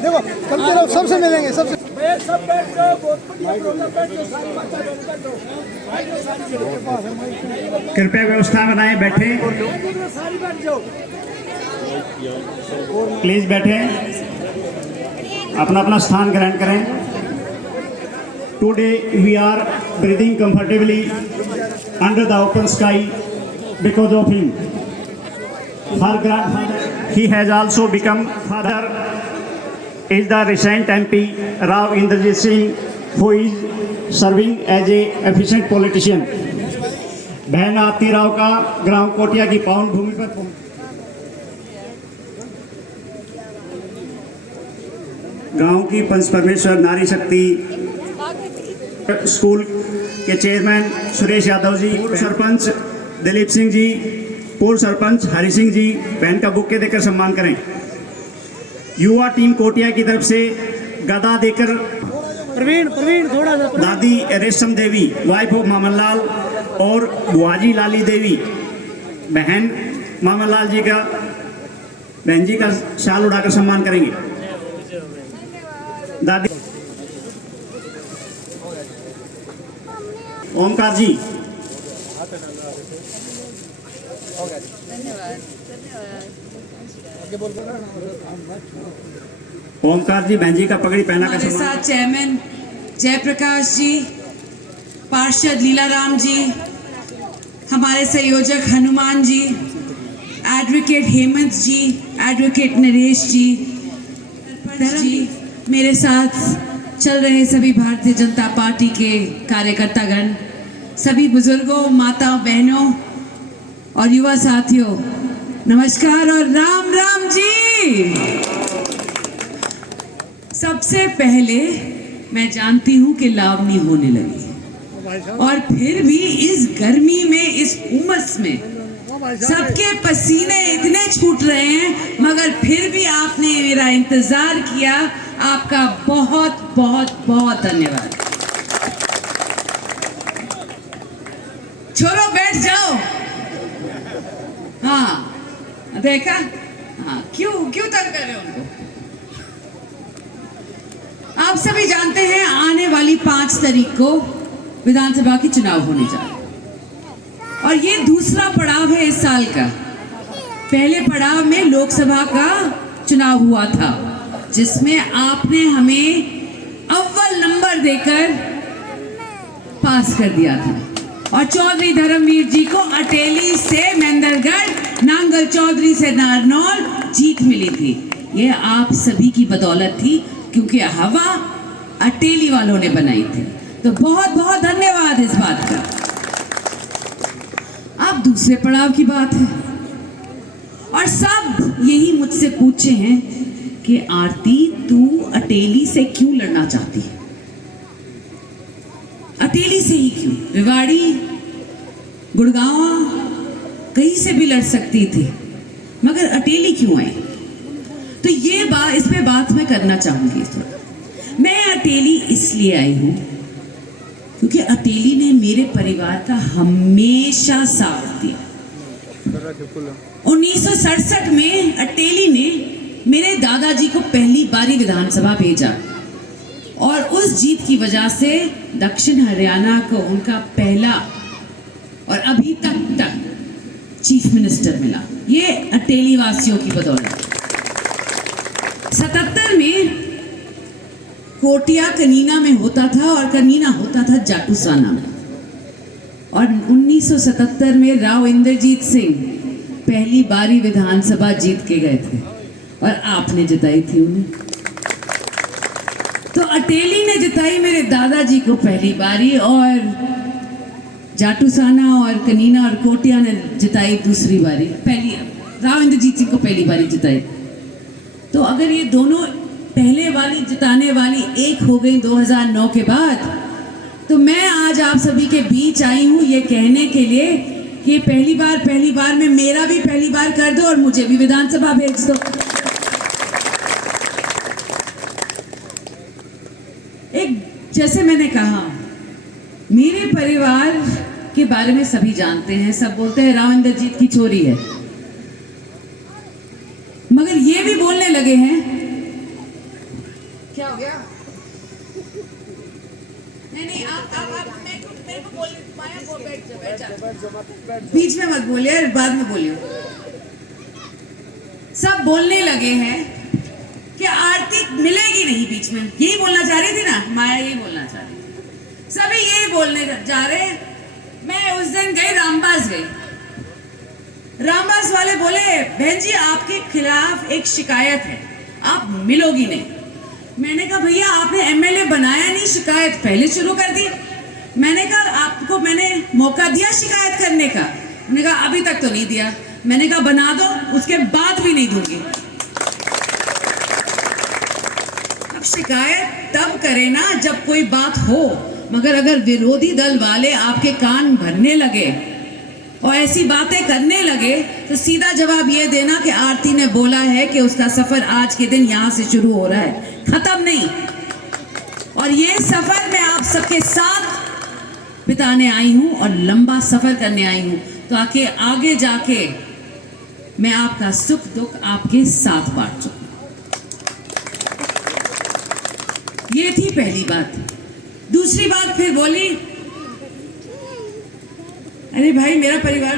देखो चलते रहो, सबसे मिलेंगे सबसे। कृपया व्यवस्था बनाए, बैठे प्लीज, बैठे, अपना अपना स्थान ग्रहण करें। Today we are breathing comfortably under the open sky because of him. Her grandfather, he has also become father, is the recent MP Rao Indrajit Singh, who is serving as a efficient politician. बहन आरती राव का ग्राम कोटिया की पावन भूमि पर गांव की पंच परमेश्वर नारी शक्ति स्कूल के चेयरमैन सुरेश यादव जी, सरपंच दिलीप सिंह जी, पूर्व सरपंच हरि सिंह जी बहन का बुके देकर सम्मान करें। युवा टीम कोटिया की तरफ से गदा देकर प्रवीण थोड़ा सा। दादी रेशम देवी वाइफ ऑफ मामनलाल और बुआजी लाली देवी बहन मामनलाल जी का, बहन जी का शाल उड़ाकर सम्मान करेंगे। दादी ओमकार जी, ओमकार जी बहन जी का पगड़ी पहना कर हमारे साथ चेयरमैन जयप्रकाश जी, पार्षद लीलाराम जी, हमारे संयोजक हनुमान जी, एडवोकेट हेमंत जी, एडवोकेट नरेश जी, मेरे साथ चल रहे सभी भारतीय जनता पार्टी के कार्यकर्तागण, सभी बुजुर्गों, माता बहनों और युवा साथियों, नमस्कार और राम राम जी। सबसे पहले मैं जानती हूं कि लावनी होने लगी और फिर भी इस गर्मी में, इस उमस में सबके पसीने इतने छूट रहे हैं, मगर फिर भी आपने मेरा इंतजार किया। आपका बहुत बहुत बहुत धन्यवाद। छोरो बैठ जाओ। हाँ देखा, हाँ क्यों तंग कर रहे हो उनको? आप सभी जानते हैं आने वाली 5 तारीख को विधानसभा के चुनाव होने जा रहे हैं और ये दूसरा पड़ाव है इस साल का। पहले पड़ाव में लोकसभा का चुनाव हुआ था जिसमें आपने हमें अव्वल नंबर देकर पास कर दिया था और चौधरी धर्मवीर जी को अटेली से मेंदरगढ़, नांगल चौधरी से नारनौल जीत मिली थी। ये आप सभी की बदौलत थी क्योंकि हवा अटेली वालों ने बनाई थी। तो बहुत बहुत धन्यवाद इस बात का। अब दूसरे पड़ाव की बात है और सब यही मुझसे पूछे हैं कि आरती तू अटेली से क्यों लड़ना चाहती है? अटेली से ही क्यों? रेवाड़ी, गुड़गांव, कहीं से भी लड़ सकती थी, मगर अटेली क्यों आई? तो ये बात, इस पे बात मैं करना चाहूंगी थोड़ा। मैं अटेली इसलिए आई हूं क्योंकि अटेली ने मेरे परिवार का हमेशा साथ दिया। 1967 में अटेली ने मेरे दादाजी को पहली बारी विधानसभा भेजा और उस जीत की वजह से दक्षिण हरियाणा को उनका पहला और अभी तक चीफ मिनिस्टर मिला। ये अटेली वासियों की बदौलत। 77 में कोटिया कनीना में होता था और कनीना होता था जाटूसाना में, और 1977 में राव इंद्रजीत सिंह पहली बारी विधानसभा जीत के गए थे और आपने जिताई थी उन्हें। तो अटेली ने जिताई मेरे दादाजी को पहली बारी, और जाटूसाना और कनीना और कोटिया ने जिताई दूसरी बारी। पहली राव इंद्रजीत सिंह को पहली बारी जिताई। तो अगर ये दोनों पहले वाली जिताने वाली एक हो गई 2009 के बाद, तो मैं आज आप सभी के बीच आई हूँ ये कहने के लिए कि पहली बार में मेरा भी पहली बार कर दो और मुझे भी विधानसभा भेज दो। एक जैसे मैंने कहा, मेरे परिवार के बारे में सभी जानते हैं, सब बोलते हैं राव इंद्रजीत की चोरी है, मगर ये भी बोलने लगे हैं। क्या हो गया? नहीं आप मेरे को बोलिए, माया को बैठ जा। बीच में मत बोलिए, बाद में बोलिए। सब बोलने लगे हैं कि आरती मिलेगी नहीं बीच में, यही बोलना चाह रही थी ना माया, यही बोलना चाह रही थी, सभी यही बोलने जा रहे हैं। मैं उस दिन गई, रामबास गई, रामबास वाले बोले बहन जी आपके खिलाफ एक शिकायत है, आप मिलोगी नहीं। मैंने कहा भैया आपने एमएलए बनाया नहीं, शिकायत पहले शुरू कर दी। मैंने कहा आपको मैंने मौका दिया शिकायत करने का, उन्होंने कहा अभी तक तो नहीं दिया। मैंने कहा बना दो, उसके बाद भी नहीं दूंगी। अब शिकायत तब करे ना जब कोई बात हो, मगर अगर विरोधी दल वाले आपके कान भरने लगे और ऐसी बातें करने लगे, तो सीधा जवाब ये देना कि आरती ने बोला है कि उसका सफर आज के दिन यहाँ से शुरू हो रहा है, खत्म नहीं। और ये सफर मैं आप सबके साथ बिताने आई हूँ और लंबा सफर करने आई हूँ, ताकि आगे जाके मैं आपका सुख दुख आपके साथ बांट सकूं। ये थी पहली बात। दूसरी बात फिर बोली, अरे भाई मेरा परिवार,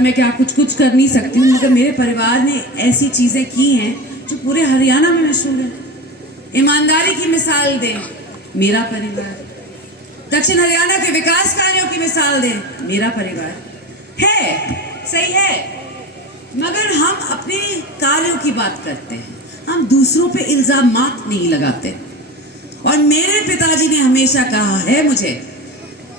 मैं क्या कुछ कर नहीं सकती हूँ, मगर मेरे परिवार ने ऐसी चीज़ें की हैं जो पूरे हरियाणा में मशहूर है। ईमानदारी की मिसाल दें, मेरा परिवार। दक्षिण हरियाणा के विकास कार्यों की मिसाल दें, मेरा परिवार। है सही है, मगर हम अपने कार्यों की बात करते हैं, हम दूसरों पे इल्जामात नहीं लगाते। और मेरे पिताजी ने हमेशा कहा है मुझे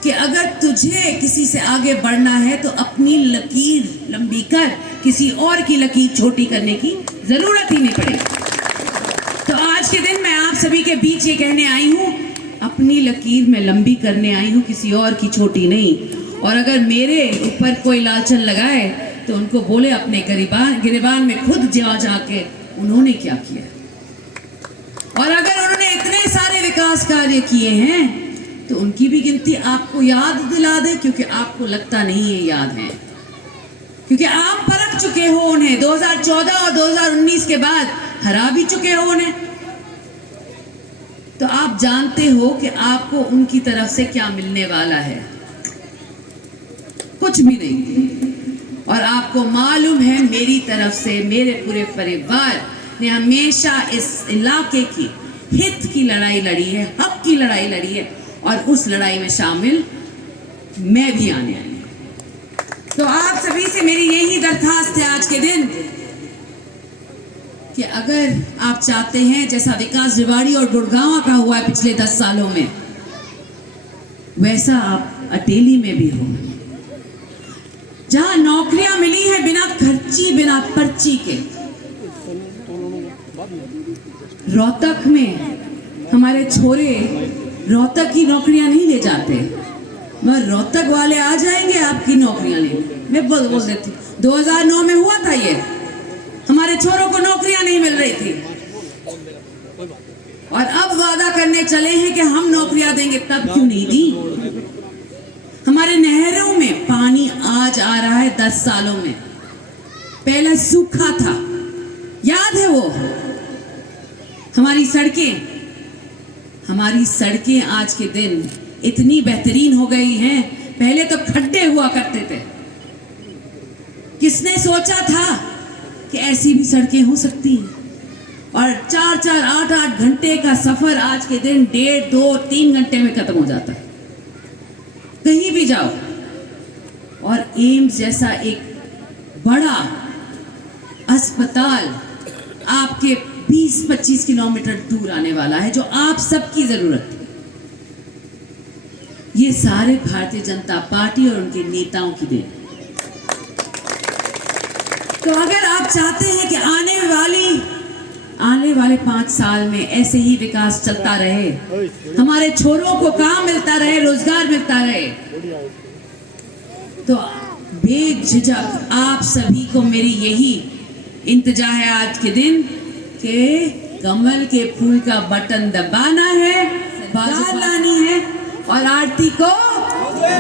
कि अगर तुझे किसी से आगे बढ़ना है तो अपनी लकीर लंबी कर, किसी और की लकीर छोटी करने की जरूरत ही नहीं पड़ेगी। तो आज के दिन मैं आप सभी के बीच ये कहने आई हूँ, अपनी लकीर में लंबी करने आई हूँ, किसी और की छोटी नहीं। और अगर मेरे ऊपर कोई लालचन लगाए तो उनको बोले अपने गिरेबान में खुद जाके उन्होंने क्या किया। और अगर उन्होंने इतने सारे विकास कार्य किए हैं तो उनकी भी गिनती आपको याद दिला दे, क्योंकि आपको लगता नहीं है याद है, क्योंकि आप परख चुके हो उन्हें। 2014 और 2019 के बाद हरा भी चुके हो उन्हें, तो आप जानते हो कि आपको उनकी तरफ से क्या मिलने वाला है, कुछ भी नहीं। और आपको मालूम है मेरी तरफ से मेरे पूरे परिवार ने हमेशा इस इलाके की हित की लड़ाई लड़ी है, हक की लड़ाई लड़ी है, और उस लड़ाई में शामिल मैं भी आने आई। तो आप सभी से मेरी यही दरखास्त है आज के दिन कि अगर आप चाहते हैं जैसा विकास रेवाड़ी और गुड़गांव का हुआ है पिछले 10 सालों में, वैसा आप अटेली में भी हो, जहां नौकरियां मिली हैं बिना खर्ची बिना पर्ची के। रोहतक में हमारे छोरे रोहतक की नौकरियां नहीं ले जाते, मगर रोहतक वाले आ जाएंगे आपकी नौकरियां लेने। मैं बोल देती, 2009 में हुआ था ये, हमारे छोरों को नौकरियां नहीं मिल रही थी, और अब वादा करने चले हैं कि हम नौकरियां देंगे, तब क्यों नहीं दी। हमारे नहरों में पानी आज आ रहा है 10 सालों में, पहले सूखा था, याद है वो। हमारी सड़कें आज के दिन इतनी बेहतरीन हो गई हैं, पहले तो खड्डे हुआ करते थे। किसने सोचा था कि ऐसी भी सड़कें हो सकती हैं। और 4-4, 8-8 घंटे का सफर आज के दिन 1.5, 2, 3 घंटे में खत्म हो जाता है, कहीं भी जाओ। और एम्स जैसा एक बड़ा अस्पताल आपके 20-25 किलोमीटर दूर आने वाला है, जो आप सबकी जरूरत है। ये सारे भारतीय जनता पार्टी और उनके नेताओं की देन। तो अगर आप चाहते हैं कि आने वाले 5 साल में ऐसे ही विकास चलता रहे, हमारे छोरों को काम मिलता रहे, रोजगार मिलता रहे, तो बेझिझक आप सभी को मेरी यही इंतजा है आज के दिन कि कमल के फूल का बटन दबाना है, बाजार लानी है और आरती को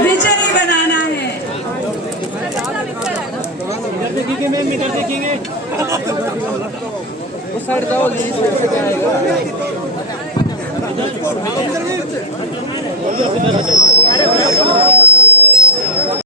विजयी बनाना है। उस साइड जाओ, ये